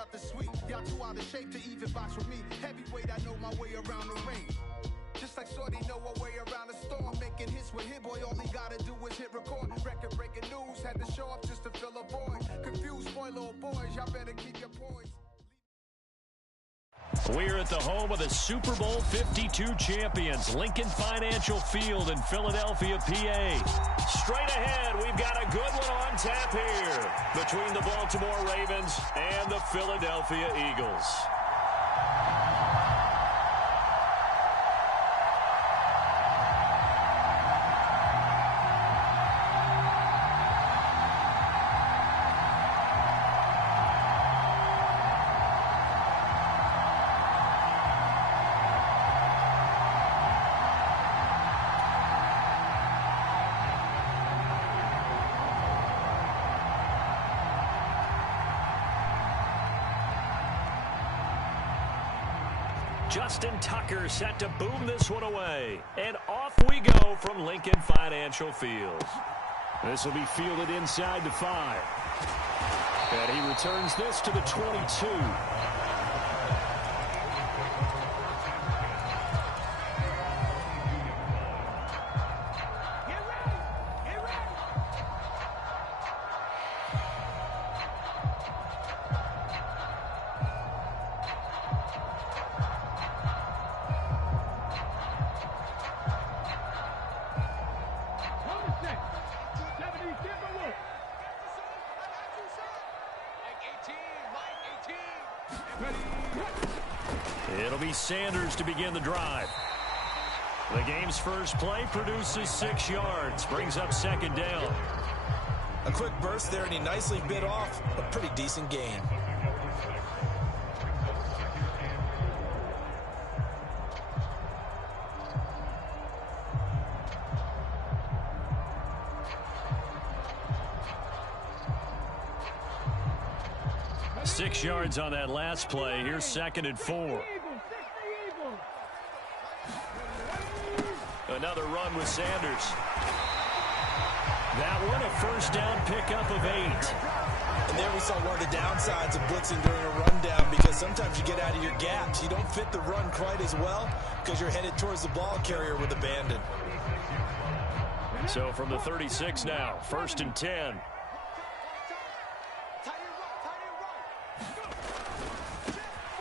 nothing sweet. Y'all too out of shape to even box with me. Heavyweight, I know my way around the ring. Just like Shorty know her way around the storm. Making hits with Hit Boy, all he gotta do is hit record. Record breaking news, had to show up just to fill a void. Confused, spoiled little boys, y'all better keep your poise. We're at the home of the Super Bowl 52 champions, Lincoln Financial Field in Philadelphia, PA. Straight ahead, we've got a good one on tap here between the Baltimore Ravens and the Philadelphia Eagles. Justin Tucker set to boom this one away. And off we go from Lincoln Financial Field. This will be fielded inside the 5. And he returns this to the 22. It'll be Sanders to begin the drive. The game's first play produces 6 yards, brings up second down. A quick burst there, and he nicely bit off a pretty decent gain. Six yards on that last play. Here's second and 4. Another run with Sanders. That one, a first down pickup of 8. And there we saw one of the downsides of blitzing during a rundown, because sometimes you get out of your gaps. You don't fit the run quite as well because you're headed towards the ball carrier with abandon. So from the 36 now, first and 10.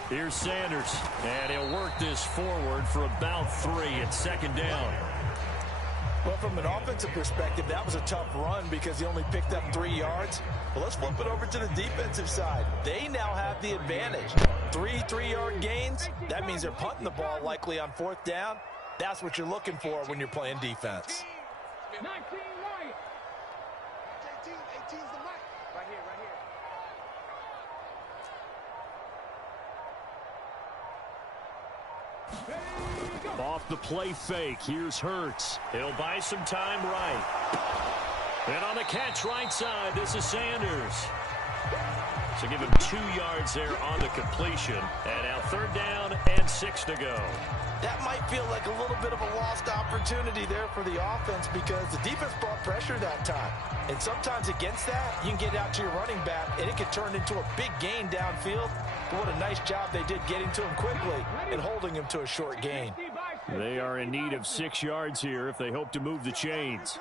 Here's Sanders, and he'll work this forward for about 3 at second down. Well, from an offensive perspective, that was a tough run because he only picked up 3 yards. Well, let's flip it over to the defensive side. They now have the advantage. 3 3-yard gains, that means they're punting the ball likely on 4th down. That's what you're looking for when you're playing defense. 19 right. 18's the mic. Right here, right here. Off the play fake, here's Hurts. He'll buy some time right. And on the catch right side, this is Sanders. So give him 2 yards there on the completion. And now 3rd down and 6 to go. That might feel like a little bit of a lost opportunity there for the offense because the defense brought pressure that time. And sometimes against that, you can get out to your running back, and it can turn into a big gain downfield. But what a nice job they did getting to him quickly and holding him to a short gain. They are in need of 6 yards here if they hope to move the chains.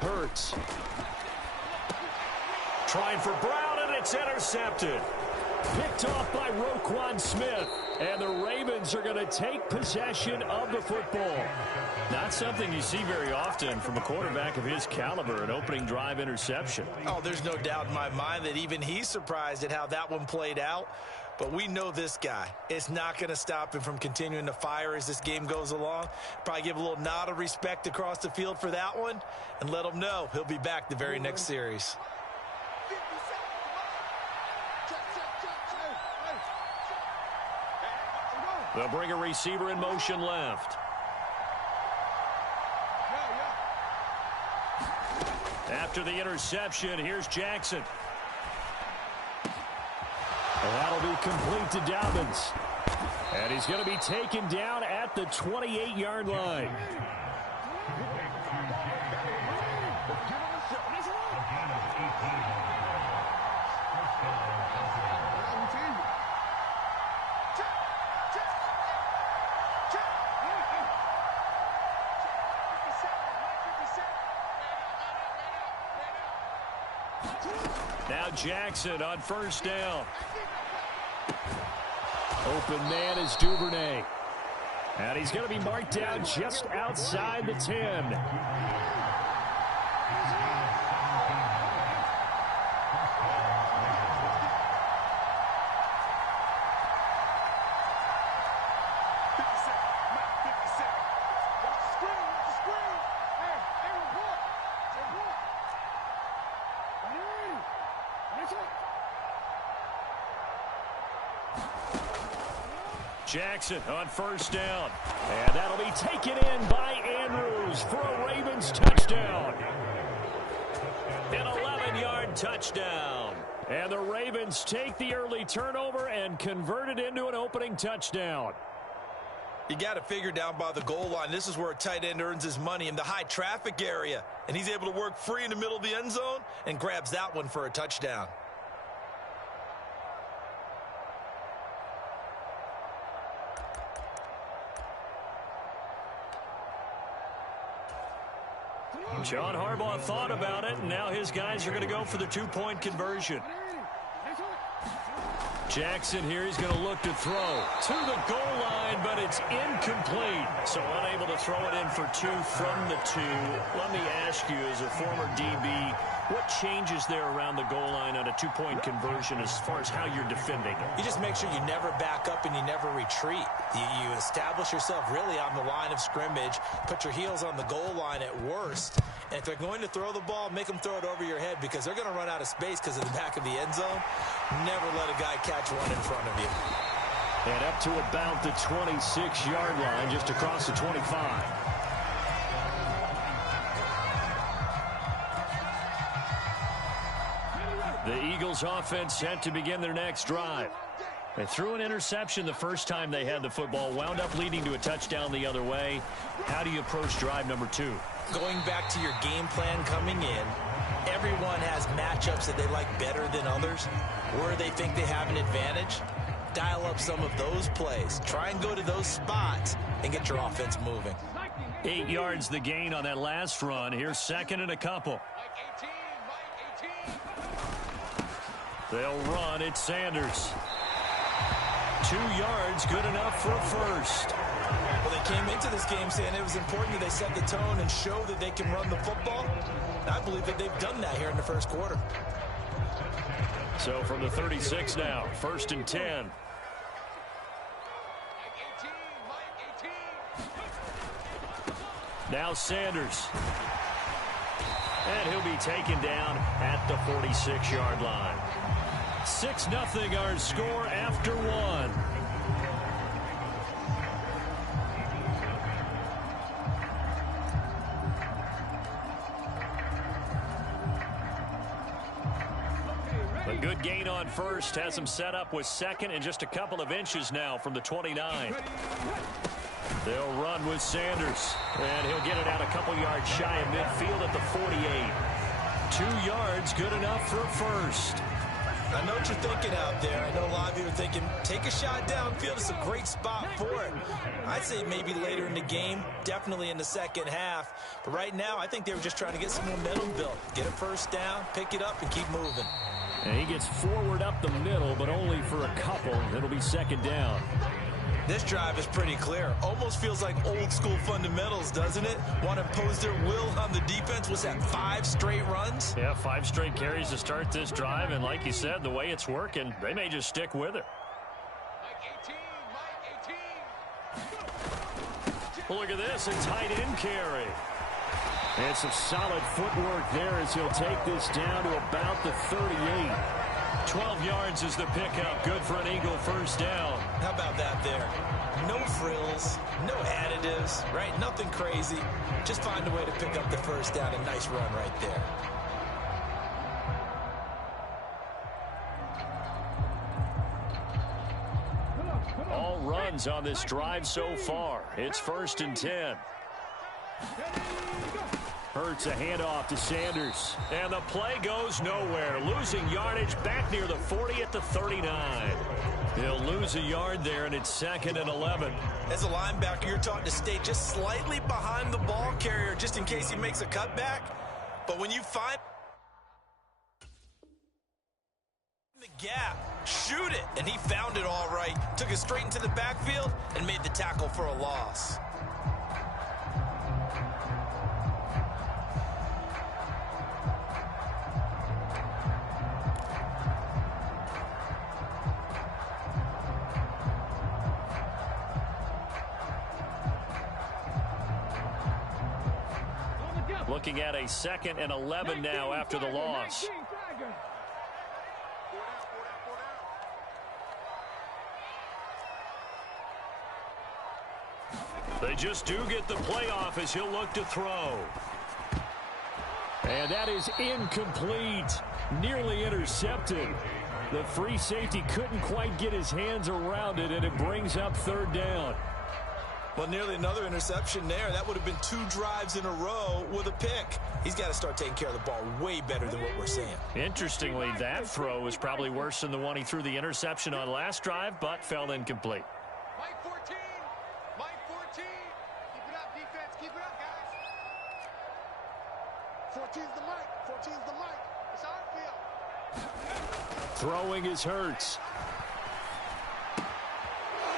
Hurts. Trying for Brown, and it's intercepted. Picked off by Roquan Smith. And the Ravens are going to take possession of the football. Not something you see very often from a quarterback of his caliber, an opening drive interception. Oh, there's no doubt in my mind that even he's surprised at how that one played out. But we know this guy. It's not going to stop him from continuing to fire as this game goes along. Probably give a little nod of respect across the field for that one and let him know he'll be back the very next series. They'll bring a receiver in motion left. After the interception, here's Jackson. And that'll be complete to Dobbins. And he's going to be taken down at the 28-yard line. Now Jackson on first down. Open man is Duvernay. And he's going to be marked down just outside the 10. Jackson on first down. And that'll be taken in by Andrews for a Ravens touchdown. An 11-yard touchdown. And the Ravens take the early turnover and convert it into an opening touchdown. You got to figure down by the goal line. This is where a tight end earns his money, in the high traffic area. And he's able to work free in the middle of the end zone and grabs that one for a touchdown. John Harbaugh thought about it, and now his guys are going to go for the two-point conversion. Jackson here, he's going to look to throw to the goal line, but it's incomplete. So unable to throw it in for two from the two. Let me ask you, as a former DB, what changes there around the goal line on a two-point conversion as far as how you're defending it? You just make sure you never back up and you never retreat. You establish yourself really on the line of scrimmage, put your heels on the goal line at worst. And if they're going to throw the ball, make them throw it over your head, because they're going to run out of space because of the back of the end zone. Never let a guy catch one in front of you. And up to about the 26-yard line, just across the 25. The Eagles offense set to begin their next drive. They threw an interception the first time they had the football, wound up leading to a touchdown the other way. How do you approach drive number 2? Going back to your game plan coming in, everyone has matchups that they like better than others, where they think they have an advantage. Dial up some of those plays. Try and go to those spots and get your offense moving. 8 yards the gain on that last run. Here's second and a couple. They'll run. It's Sanders. 2 yards, good enough for a first. Well, they came into this game saying it was important that they set the tone and show that they can run the football. And I believe that they've done that here in the first quarter. So from the 36 now, first and 10. Now Sanders. And he'll be taken down at the 46-yard line. 6-0 our score after one. A good gain on first has him set up with second and just a couple of inches now from the 29. They'll run with Sanders, and he'll get it out a couple yards shy of midfield at the 48. 2 yards, good enough for a first. I know what you're thinking out there. I know a lot of you are thinking, take a shot downfield. It's a great spot for it. I'd say maybe later in the game, definitely in the second half. But right now, I think they were just trying to get some momentum built. Get a first down, pick it up, and keep moving. And he gets forward up the middle, but only for a couple. It'll be second down. This drive is pretty clear. Almost feels like old school fundamentals, doesn't it? Want to impose their will on the defense. Was that 5 straight runs? Yeah, 5 straight carries to start this drive. And like you said, the way it's working, they may just stick with it. Well, look at this, a tight end carry. And some solid footwork there as he'll take this down to about the 38. 12 yards is the pickup. Good for an Eagle first down. How about that there? No frills, no additives, right? Nothing crazy. Just find a way to pick up the first down. A nice run right there. All runs on this drive so far. It's first and 10. Hurts a handoff to Sanders. And the play goes nowhere. Losing yardage back near the 40 at the 39. He'll lose a yard there, and it's second and 11. As a linebacker, you're taught to stay just slightly behind the ball carrier just in case he makes a cutback. But when you find... The gap, shoot it, and he found it all right. Took it straight into the backfield and made the tackle for a loss. Looking at a 2nd and 11 now after the loss. They just do get the playoff as he'll look to throw. And that is incomplete. Nearly intercepted. The free safety couldn't quite get his hands around it, and it brings up 3rd down. Well, nearly another interception there. That would have been 2 drives in a row with a pick. He's got to start taking care of the ball way better than what we're seeing. Interestingly, that throw was probably worse than the one he threw the interception on last drive, but fell incomplete. Mike 14. Mike 14. Keep it up, defense. Keep it up, guys. 14's the mic. 14's the mic. It's our field. Throwing is Hurts.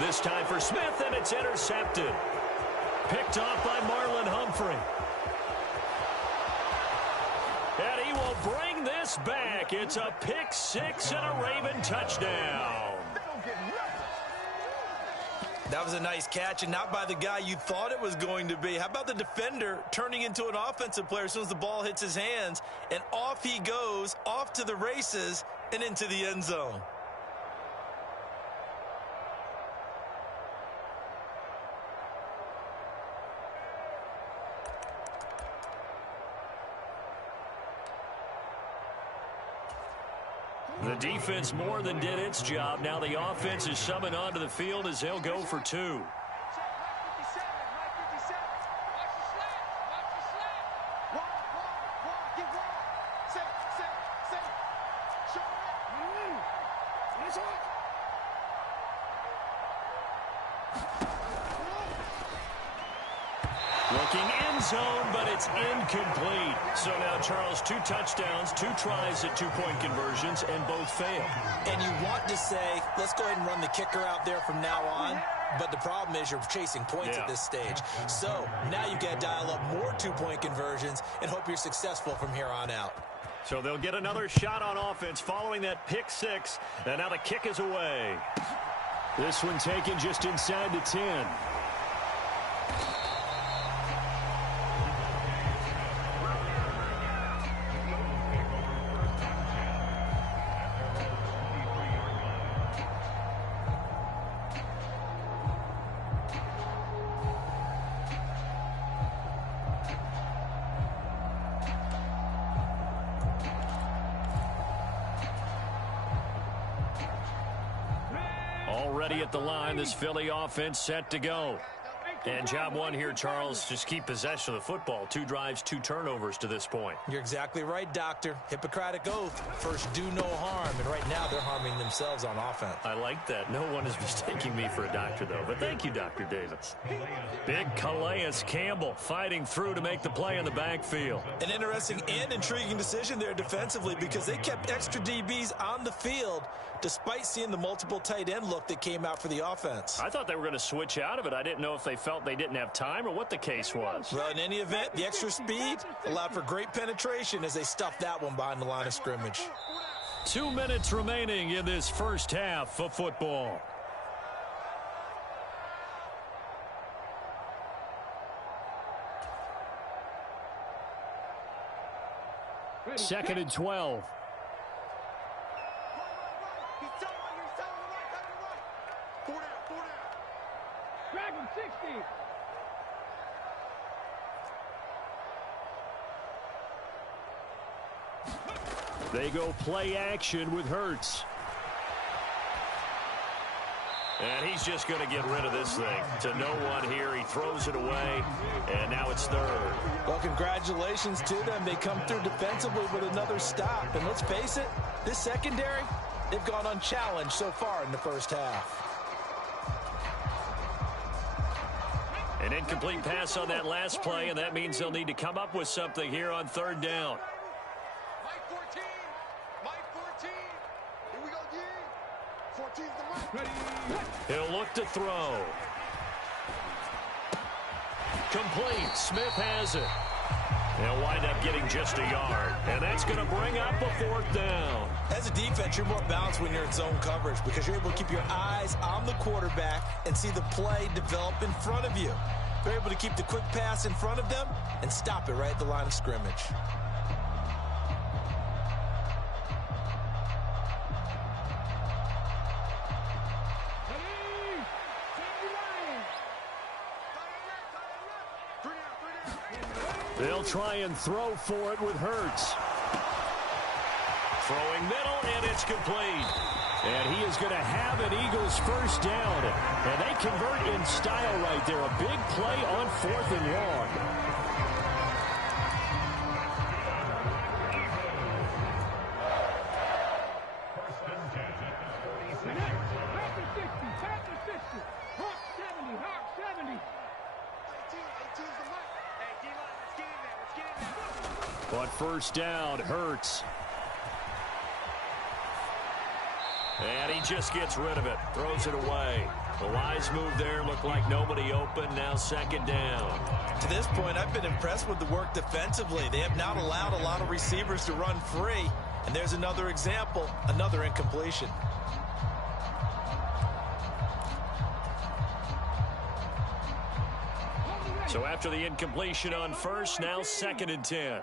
This time for Smith, and it's intercepted. Picked off by Marlon Humphrey. And he will bring this back. It's a pick 6 and a Raven touchdown. That was a nice catch, and not by the guy you thought it was going to be. How about the defender turning into an offensive player as soon as the ball hits his hands, and off he goes, off to the races, and into the end zone. The defense more than did its job. Now the offense is summoned onto the field as they'll go for 2. Looking end zone, but it's incomplete. So now, Charles, 2 touchdowns, 2 tries at 2-point conversions, and both fail. And you want to say, let's go ahead and run the kicker out there from now on. But the problem is you're chasing points at this stage. So now you've got to dial up more 2-point conversions and hope you're successful from here on out. So they'll get another shot on offense following that pick 6. And now the kick is away. This one taken just inside the 10. Already at the line, this Philly offense set to go. And job one here, Charles, just keep possession of the football. 2 drives, 2 turnovers to this point. You're exactly right, Doctor. Hippocratic oath. First, do no harm. And right now, they're harming themselves on offense. I like that. No one is mistaking me for a doctor, though. But thank you, Dr. Davis. Big Calais Campbell fighting through to make the play in the backfield. An interesting and intriguing decision there defensively because they kept extra DBs on the field despite seeing the multiple tight end look that came out for the offense. I thought they were going to switch out of it. I didn't know if they felt they didn't have time or what the case was. Well, in any event, the extra speed allowed for great penetration as they stuffed that one behind the line of scrimmage. 2 minutes remaining in this first half of football. Second and 12. Drag him 60. They go play action with Hurts. And he's just going to get rid of this thing. To no one here. He throws it away. And now it's 3rd. Well, congratulations to them. They come through defensively with another stop. And let's face it, this secondary, they've gone unchallenged so far in the first half. An incomplete pass on that last play, and that means they'll need to come up with something here on 3rd down. Mike 14. Mike 14. Here we go, He'll look to throw. Complete. Smith has it. They'll wind up getting just a yard, and that's going to bring up a 4th down. As a defense, you're more balanced when you're in zone coverage because you're able to keep your eyes on the quarterback and see the play develop in front of you. You're able to keep the quick pass in front of them and stop it right at the line of scrimmage. They'll try and throw for it with Hurts. Throwing middle, and it's complete. And he is going to have an Eagles 1st down. And they convert in style right there. A big play on 4th and long. But 1st down, Hurts. And he just gets rid of it. Throws it away. The wise move there. Looked like nobody open. Now 2nd down. To this point, I've been impressed with the work defensively. They have not allowed a lot of receivers to run free. And there's another example. Another incompletion. So after the incompletion on 1st, now 2nd and 10.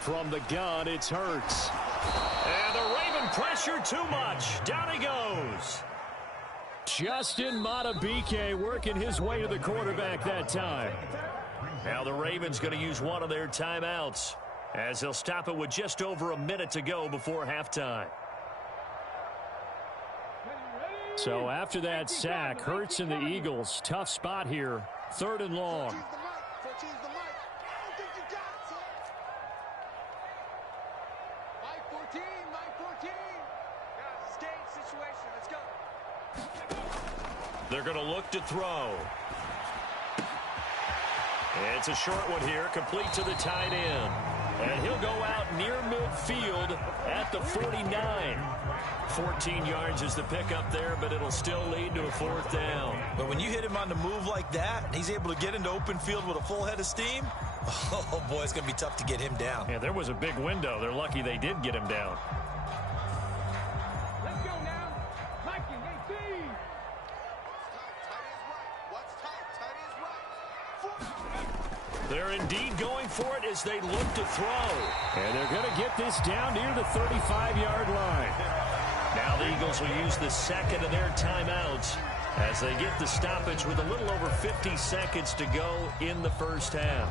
From the gun, it's Hurts. And the Raven pressure too much. Down he goes. Justin Matabike working his way to the quarterback that time. Now the Ravens going to use one of their timeouts as they'll stop it with just over a minute to go before halftime. So after that sack, Hurts and the Eagles, tough spot here. 3rd and long. They're going to look to throw. It's a short one here, complete to the tight end. And he'll go out near midfield at the 49. 14 yards is the pickup there, but it'll still lead to a 4th down. But when you hit him on the move like that, he's able to get into open field with a full head of steam. Oh, boy, it's going to be tough to get him down. Yeah, there was a big window. They're lucky they did get him down. Let's go now. Mikey, 18. They're indeed going for it as they look to throw. And they're going to get this down near the 35-yard line. Now the Eagles will use the 2nd of their timeouts as they get the stoppage with a little over 50 seconds to go in the 1st half.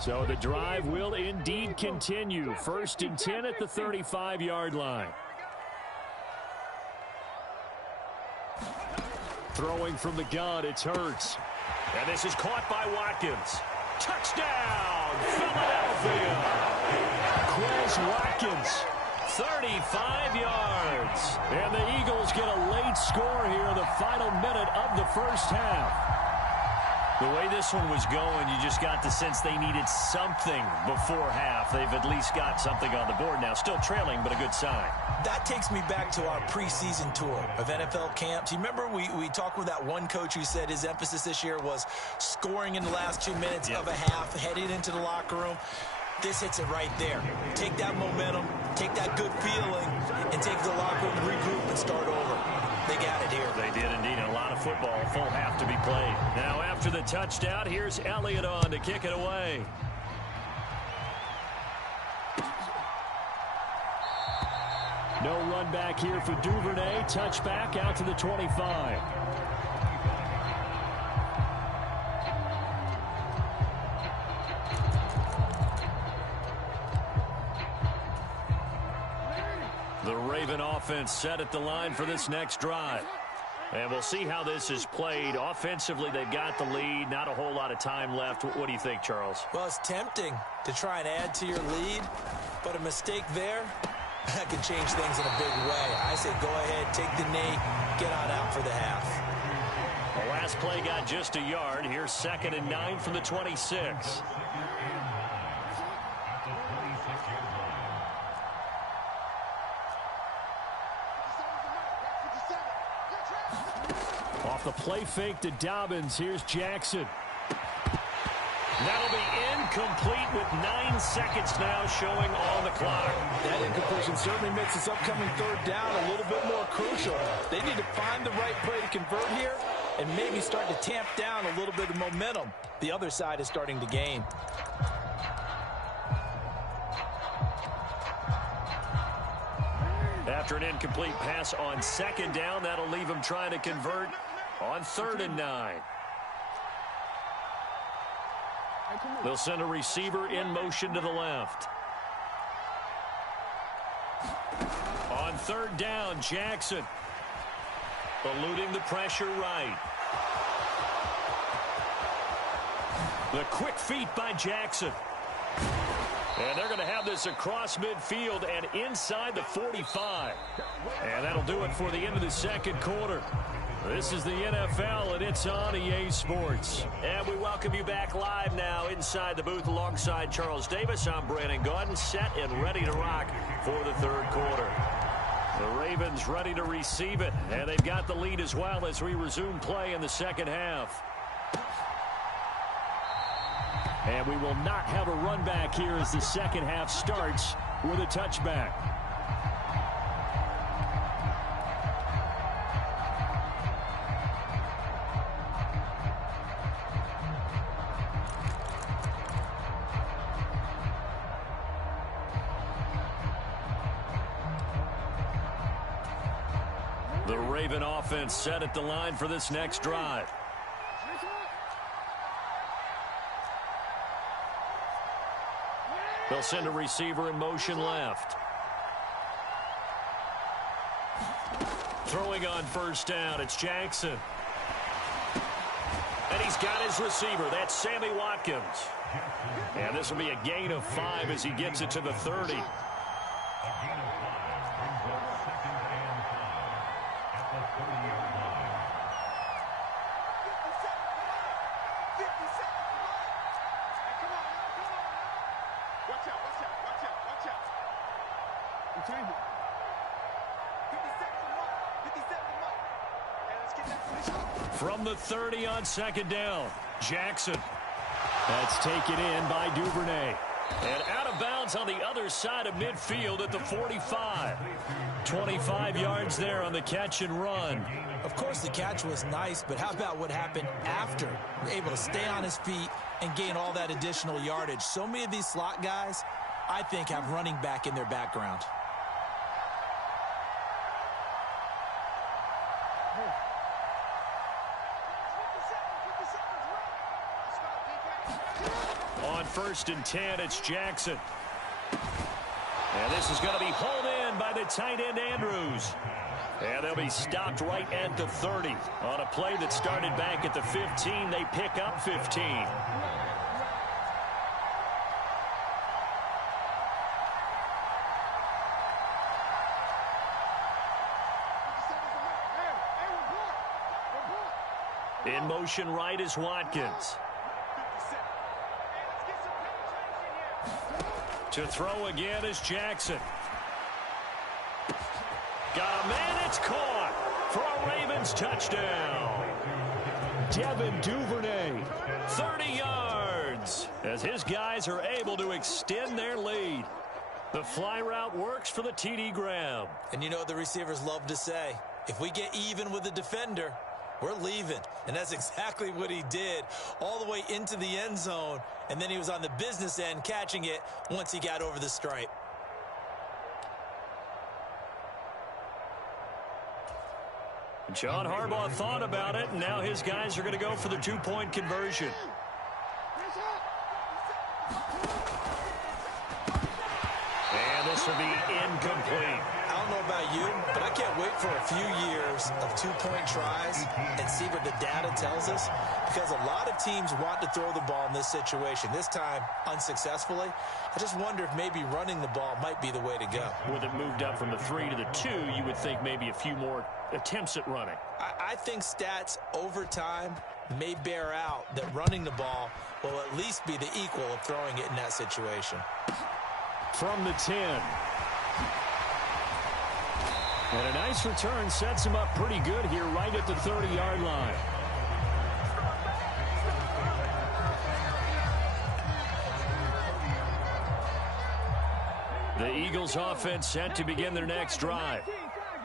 So the drive will indeed continue. 1st and 10 at the 35-yard line. Throwing from the gun, it's Hurts. And this is caught by Watkins. Touchdown, Philadelphia. Quez Watkins, 35 yards. And the Eagles get a late score here in the final minute of the 1st half. The way this one was going, you just got the sense they needed something before half. They've at least got something on the board now. Still trailing, but a good sign. That takes me back to our preseason tour of NFL camps. You remember we talked with that one coach who said his emphasis this year was scoring in the last 2 minutes of a half, heading into the locker room. This hits it right there. Take that momentum, take that good feeling, and take the locker room, regroup, and start over. They got it here. They did indeed. A lot of football, full half to be played. Now after the touchdown, here's Elliott on to kick it away. No run back here for Duvernay. Touchback out to the 25. The Raven offense set at the line for this next drive. And we'll see how this is played. Offensively, they've got the lead. Not a whole lot of time left. What do you think, Charles? Well, it's tempting to try and add to your lead, but a mistake there, that can change things in a big way. I say go ahead, take the knee, get on out for the half. The last play got just a yard. Here's 2nd and 9 from the 26. Off the play fake to Dobbins. Here's Jackson. That'll be incomplete with 9 seconds now showing on the clock. That incompletion certainly makes this upcoming 3rd down a little bit more crucial. They need to find the right play to convert here and maybe start to tamp down a little bit of momentum the other side is starting to gain. After an incomplete pass on 2nd down, that'll leave him trying to convert on 3rd and 9. They'll send a receiver in motion to the left. On 3rd down, Jackson. Eluding the pressure right. The quick feet by Jackson. And they're going to have this across midfield and inside the 45. And that'll do it for the end of the 2nd quarter. This is the NFL, and it's on EA Sports. And we welcome you back live now inside the booth alongside Charles Davis. I'm Brandon Gaudin, set and ready to rock for the 3rd quarter. The Ravens ready to receive it, and they've got the lead as well as we resume play in the 2nd half. And we will not have a run back here as the 2nd half starts with a touchback. The Raven offense set at the line for this next drive. They'll send a receiver in motion left. Throwing on 1st down, it's Jackson. And he's got his receiver. That's Sammy Watkins. And this will be a gain of 5 as he gets it to the 30. From the 30 on 2nd down, Jackson. That's taken in by Duvernay. And out of bounds on the other side of midfield at the 45. 25 yards there on the catch and run. Of course, the catch was nice, but how about what happened after? Able to stay on his feet and gain all that additional yardage. So many of these slot guys, I think, have running back in their background. On 1st and 10, it's Jackson. And this is going to be hauled in by the tight end, Andrews. And they'll be stopped right at the 30. On a play that started back at the 15, they pick up 15. In motion right is Watkins. To throw again is Jackson. Got a man, it's caught for a Ravens touchdown. Devin Duvernay, 30 yards, as his guys are able to extend their lead. The fly route works for the TD grab. And you know what the receivers love to say? If we get even with the defender, we're leaving. And that's exactly what he did, all the way into the end zone. And then he was on the business end catching it once he got over the stripe. John Harbaugh thought about it, and now his guys are going to go for the 2-point conversion. And this will be incomplete. don't know about you, but I can't wait for a few years of two-point tries and see what the data tells us, because a lot of teams want to throw the ball in this situation, this time unsuccessfully. I just wonder if maybe running the ball might be the way to go. With it moved up from the 3 to the 2, you would think maybe a few more attempts at running. I think stats over time may bear out that running the ball will at least be the equal of throwing it in that situation. From the 10. And a nice return sets him up pretty good here right at the 30-yard line. The Eagles offense set to begin their next drive.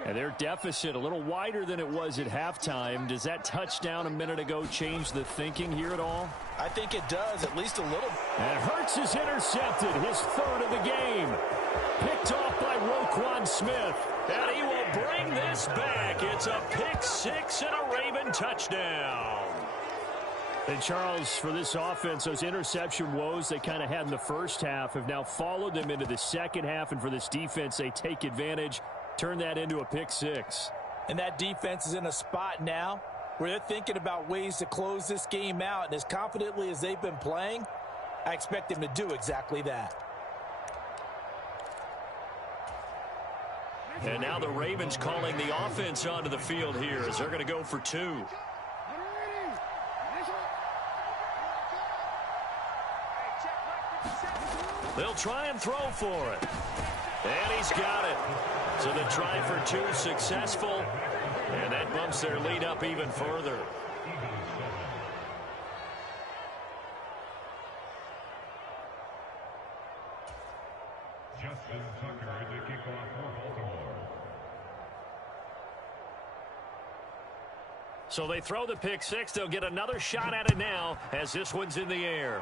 And their deficit a little wider than it was at halftime. Does that touchdown a minute ago change the thinking here at all? I think it does, at least a little. And Hurts is intercepted, his third of the game. Picked off by Roquan Smith. And he will bring this back. It's a pick six and a Raven touchdown. And Charles, for this offense, those interception woes they kind of had in the first half have now followed them into the second half. And for this defense, they take advantage, turn that into a pick six. And that defense is in a spot now where they're thinking about ways to close this game out. And as confidently as they've been playing, I expect them to do exactly that. And now the Ravens calling the offense onto the field here as they're going to go for 2. They'll try and throw for it. And he's got it. So the try for 2 successful. And that bumps their lead up even further. So they throw the pick six. They'll get another shot at it now as this one's in the air.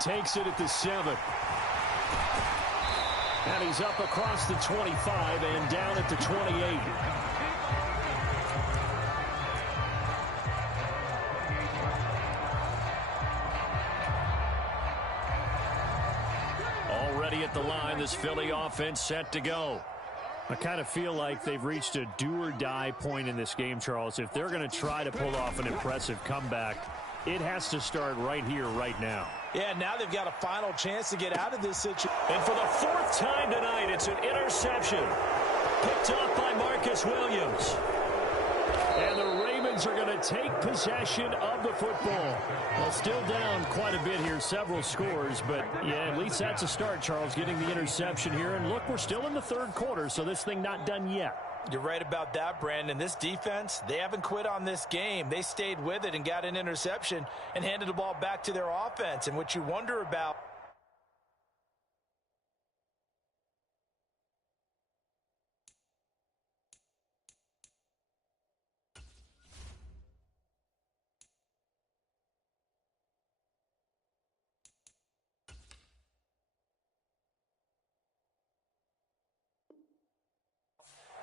Takes it at the 7. And he's up across the 25 and down at the 28. Already at the line, this Philly offense set to go. I kind of feel like they've reached a do-or-die point in this game, Charles. If they're going to try to pull off an impressive comeback, it has to start right here, right now. Yeah, now they've got a final chance to get out of this situation. And for the 4th time tonight, it's an interception. Picked up by Marcus Williams. And the Ravens are going to take possession of the football. Well, still down quite a bit here, several scores. But, yeah, at least that's a start, Charles, getting the interception here. And, look, we're still in the 3rd quarter, so this thing not done yet. You're right about that, Brandon. This defense, they haven't quit on this game. They stayed with it and got an interception and handed the ball back to their offense. And what you wonder about...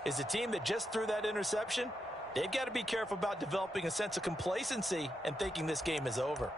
is a team that just threw that interception. They've got to be careful about developing a sense of complacency and thinking this game is over.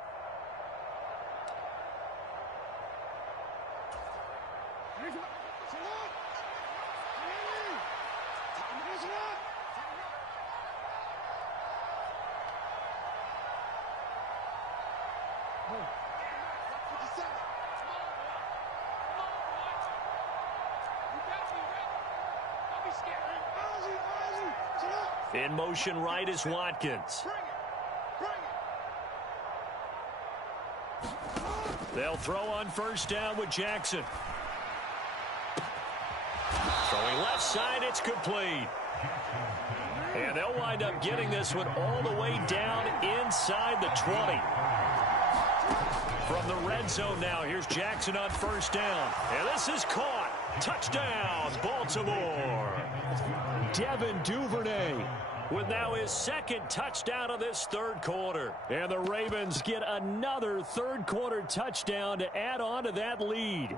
In motion right is Watkins. They'll throw on 1st down with Jackson. Throwing left side, it's complete. And they'll wind up getting this one all the way down inside the 20. From the red zone now, here's Jackson on 1st down. And this is caught. Touchdown, Baltimore. Devin Duvernay with now his 2nd touchdown of this 3rd quarter. And the Ravens get another 3rd quarter touchdown to add on to that lead.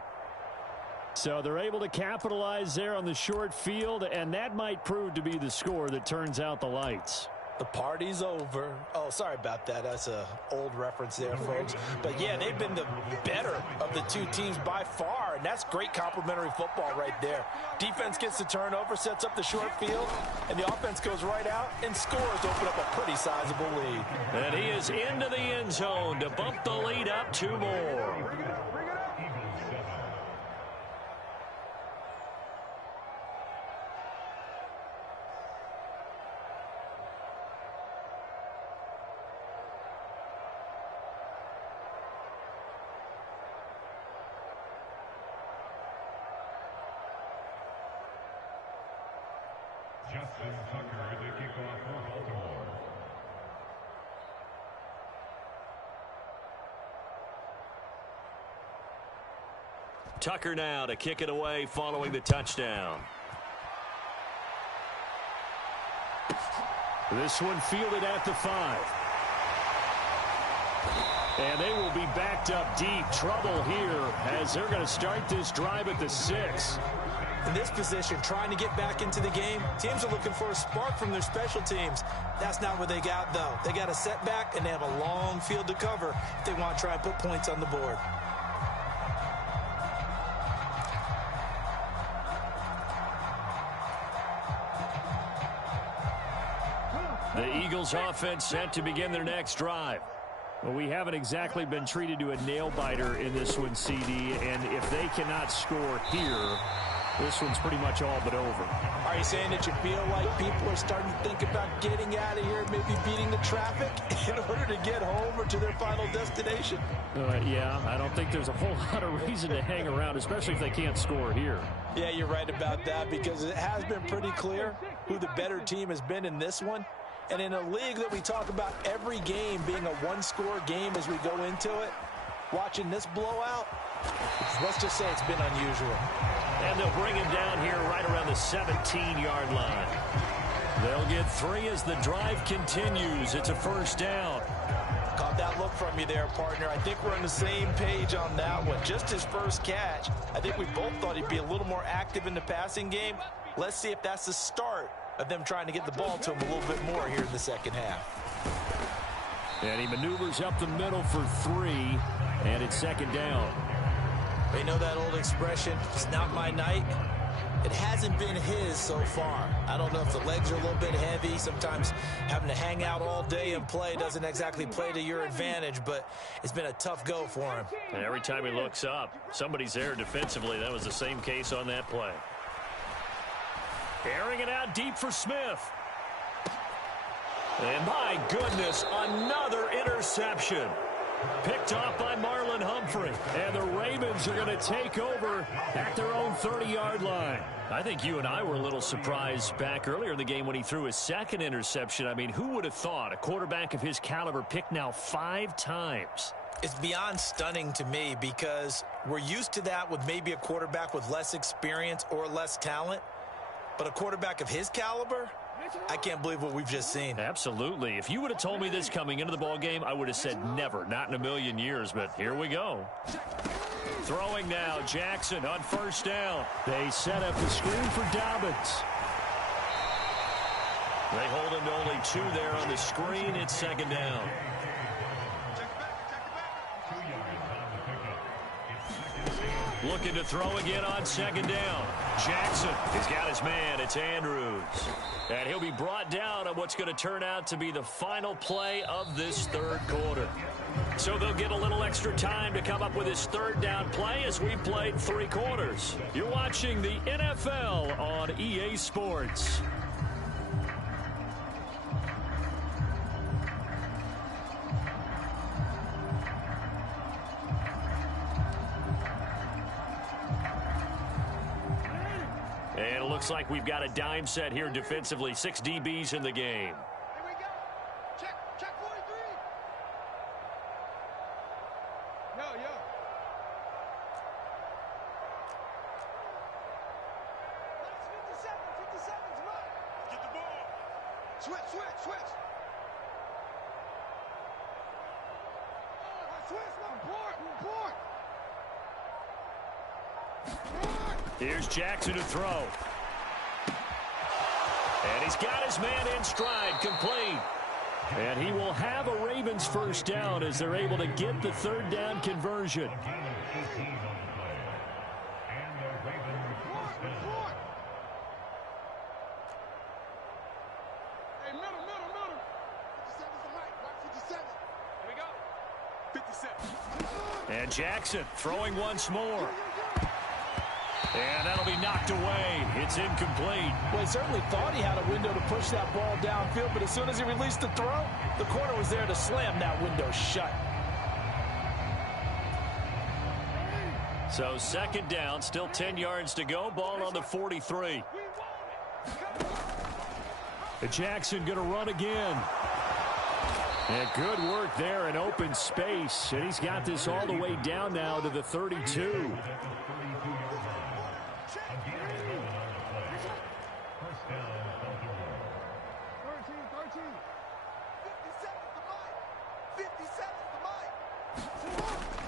So they're able to capitalize there on the short field, and that might prove to be the score that turns out the lights. The party's over. Oh, sorry about that. That's an old reference there, folks. But, yeah, they've been the better of the two teams by far, and that's great complimentary football right there. Defense gets the turnover, sets up the short field, and the offense goes right out and scores to open up a pretty sizable lead. And he is into the end zone to bump the lead up 2 more. Tucker to kick off for Baltimore. Tucker now to kick it away following the touchdown. This one fielded at the 5. And they will be backed up deep. Trouble here as they're going to start this drive at the 6. In this position, trying to get back into the game, teams are looking for a spark from their special teams. That's not what they got, though. They got a setback, and they have a long field to cover if they want to try and put points on the board. The Eagles offense set to begin their next drive. Well, we haven't exactly been treated to a nail-biter in this one, CD, and if they cannot score here, this one's pretty much all but over. Are you saying that you feel like people are starting to think about getting out of here, maybe beating the traffic in order to get home or to their final destination? Yeah, I don't think there's a whole lot of reason to hang around, especially if they can't score here. Yeah, you're right about that because it has been pretty clear who the better team has been in this one. And in a league that we talk about every game being a one-score game as we go into it, watching this blowout, let's just say it's been unusual. And they'll bring him down here right around the 17-yard line. They'll get 3 as the drive continues. It's a first down. Caught that look from you there, partner. I think we're on the same page on that one. Just his first catch. I think we both thought he'd be a little more active in the passing game. Let's see if that's the start of them trying to get the ball to him a little bit more here in the second half. And he maneuvers up the middle for 3, and it's second down. They know that old expression, it's not my night. It hasn't been his so far. I don't know if the legs are a little bit heavy. Sometimes having to hang out all day and play doesn't exactly play to your advantage, but it's been a tough go for him. And every time he looks up, somebody's there defensively. That was the same case on that play. Airing it out deep for Smith. And my goodness, another interception. Picked off by Marlon Humphrey. And the Ravens are going to take over at their own 30-yard line. I think you and I were a little surprised back earlier in the game when he threw his second interception. I mean, who would have thought a quarterback of his caliber picked now 5 times? It's beyond stunning to me because we're used to that with maybe a quarterback with less experience or less talent. But a quarterback of his caliber, I can't believe what we've just seen. Absolutely. If you would have told me this coming into the ball game, I would have said never, not in a million years, but here we go. Throwing now, Jackson on first down. They set up the screen for Dobbins. They hold him to only 2 there on the screen. It's second down. Looking to throw again on second down. Jackson has got his man. It's Andrews. And he'll be brought down on what's going to turn out to be the final play of this third quarter. So they'll get a little extra time to come up with his third down play as we've played 3 quarters. You're watching the NFL on EA Sports. And it looks like we've got a dime set here defensively. 6 DBs in the game. Here we go. Check 43. Yo. Last 50 seconds, run. Get the ball. Switch. Switch, report. Here's Jackson to throw. And he's got his man in stride, complete. And he will have a Ravens first down as they're able to get the third down conversion. And Jackson throwing once more. And that'll be knocked away. It's incomplete. Well, he certainly thought he had a window to push that ball downfield, but as soon as he released the throw, the corner was there to slam that window shut. So second down, still 10 yards to go. Ball on the 43. And Jackson going to run again. And good work there in open space. And he's got this all the way down now to the 32.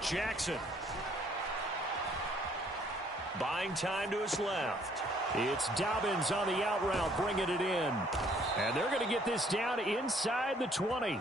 Jackson. Buying time to his left. It's Dobbins on the out route, bringing it in. And they're going to get this down inside the 20.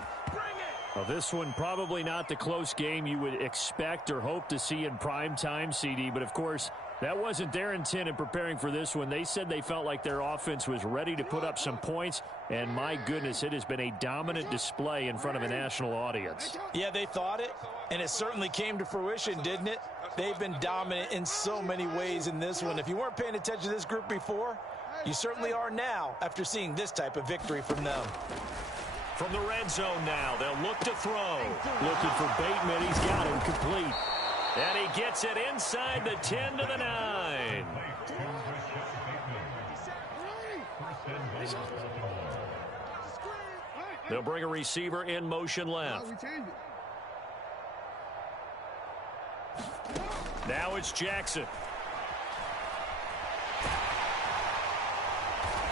Well, this one probably not the close game you would expect or hope to see in prime time, CD. But, of course, that wasn't their intent in preparing for this one. They said they felt like their offense was ready to put up some points. And, my goodness, it has been a dominant display in front of a national audience. Yeah, they thought it, and it certainly came to fruition, didn't it? They've been dominant in so many ways in this one. If you weren't paying attention to this group before, you certainly are now after seeing this type of victory from them. From the red zone now, they'll look to throw. Looking for Bateman. He's got him complete. And he gets it inside the 10 to the 9. They'll bring a receiver in motion left. Now it's Jackson.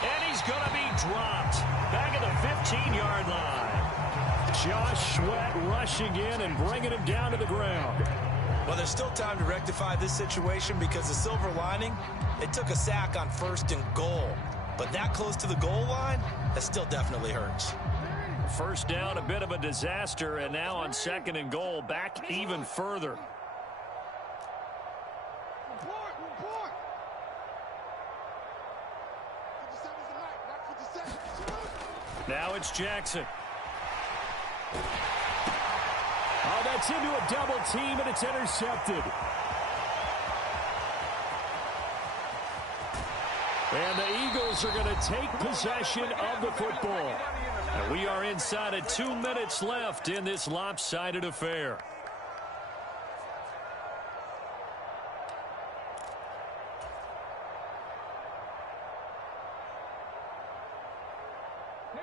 And he's going to be dropped. Back at the 15-yard line. Josh Sweat rushing in and bringing him down to the ground. Well, there's still time to rectify this situation because the silver lining, it took a sack on 1st and goal. But that close to the goal line, that still definitely hurts. First down, a bit of a disaster, and now on 2nd and goal, back even further. Now it's Jackson. Oh, that's into a double team, and it's intercepted. And the Eagles are going to take possession of the football. And we are inside of 2 minutes left in this lopsided affair.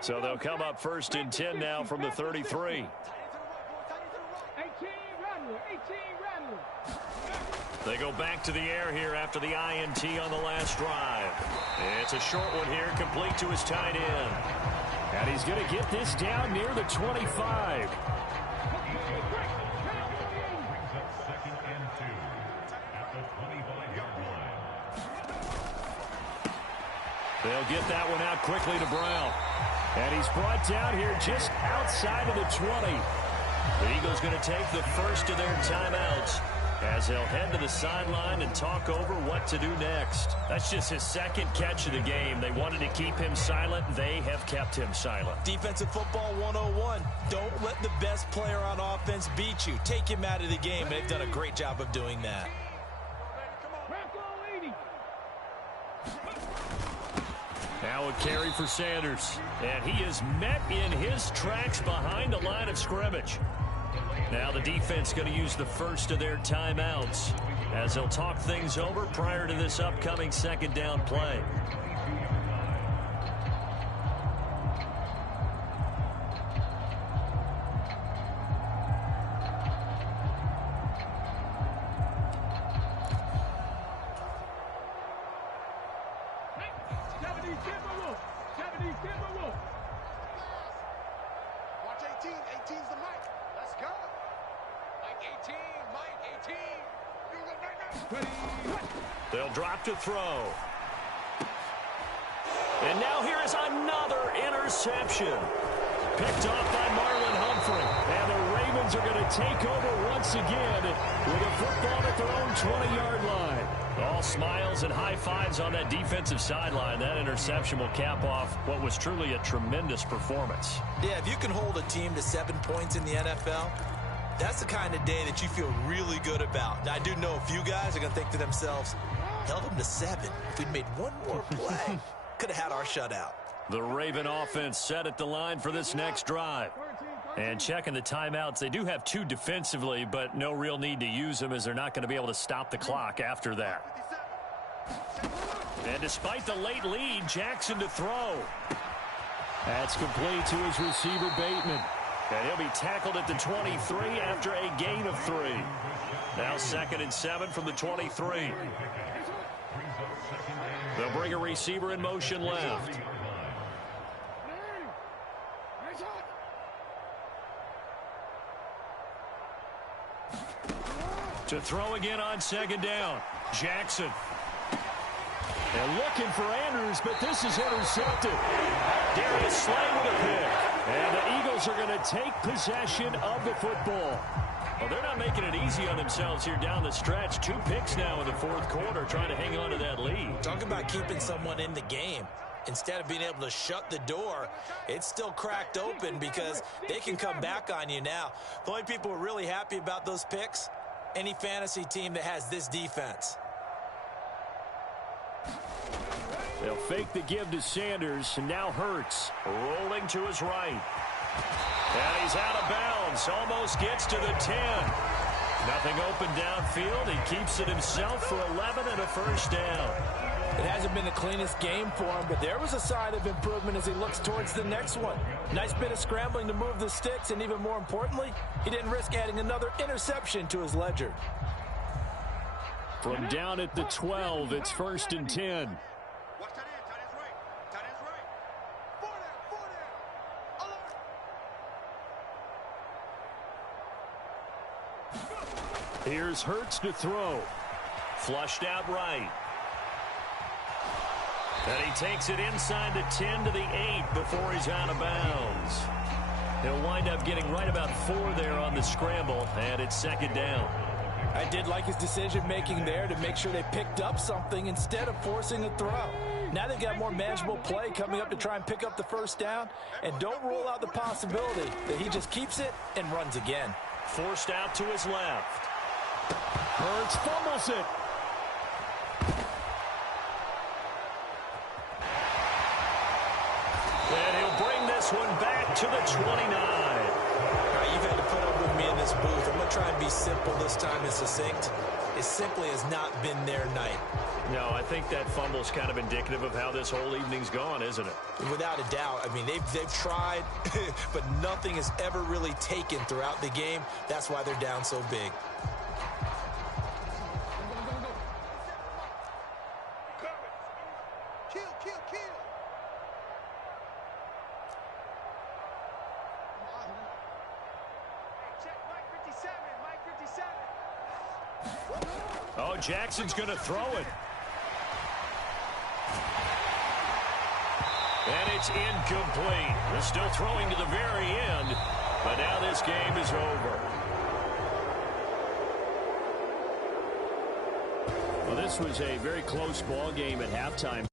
So they'll come up 1st and 10 now from the 33. They go back to the air here after the INT on the last drive. It's a short one here, complete to his tight end. And he's going to get this down near the 25. They'll get that one out quickly to Brown. And he's brought down here just outside of the 20. The Eagles going to take the first of their timeouts as they'll head to the sideline and talk over what to do next. That's just his 2nd catch of the game. They wanted to keep him silent. They have kept him silent. Defensive football 101. Don't let the best player on offense beat you. Take him out of the game, and they've done a great job of doing that. Now a carry for Sanders. And he is met in his tracks behind the line of scrimmage. Now the defense going to use the first of their timeouts as they'll talk things over prior to this upcoming 2nd down play. They'll drop to throw. And now here is another interception. Picked off by Marlon Humphrey. And the Ravens are going to take over once again with a football at their own 20-yard line. All smiles and high fives on that defensive sideline. That interception will cap off what was truly a tremendous performance. Yeah, if you can hold a team to 7 points in the NFL, that's the kind of day that you feel really good about. Now, I do know a few guys are going to think to themselves, held them to 7. If we'd made one more play, could have had our shutout. The Raven offense set at the line for this next drive. And checking the timeouts, they do have 2 defensively, but no real need to use them as they're not going to be able to stop the clock after that. And despite the late lead, Jackson to throw. That's complete to his receiver, Bateman. And he'll be tackled at the 23 after a gain of 3. Now 2nd and 7 from the 23. They'll bring a receiver in motion left. To throw again on 2nd down. Jackson. And looking for Andrews, but this is intercepted. Darius Slay with a pick. And the Eagles are going to take possession of the football. Well, they're not making it easy on themselves here down the stretch. 2 picks now in the 4th quarter, trying to hang on to that lead. Talk about keeping someone in the game. Instead of being able to shut the door, it's still cracked open because they can come back on you now. The only people who are really happy about those picks, any fantasy team that has this defense. They'll fake the give to Sanders, and now Hurts rolling to his right. And he's out of bounds, almost gets to the 10. Nothing open downfield. He keeps it himself for 11 and a first down. It hasn't been the cleanest game for him, but there was a sign of improvement as he looks towards the next one. Nice bit of scrambling to move the sticks, and even more importantly, he didn't risk adding another interception to his ledger. From down at the 12, it's 1st and 10. Here's Hurts to throw. Flushed out right. And he takes it inside the 10 to the 8 before he's out of bounds. He'll wind up getting right about 4 there on the scramble, and it's 2nd down. I did like his decision-making there to make sure they picked up something instead of forcing a throw. Now they've got more manageable play coming up to try and pick up the first down, and don't rule out the possibility that he just keeps it and runs again. Forced out to his left. Hurts fumbles it. And he'll bring this one back to the 29. All right, you've had to put up with me in this booth. I'm going to try and be simple this time and succinct. It simply has not been their night. No, I think that fumble's kind of indicative of how this whole evening's gone, isn't it? Without a doubt. I mean, they've tried, but nothing has ever really taken throughout the game. That's why they're down so big. Oh, Jackson's going to throw it. And it's incomplete. They're still throwing to the very end, but now this game is over. Well, this was a very close ball game at halftime.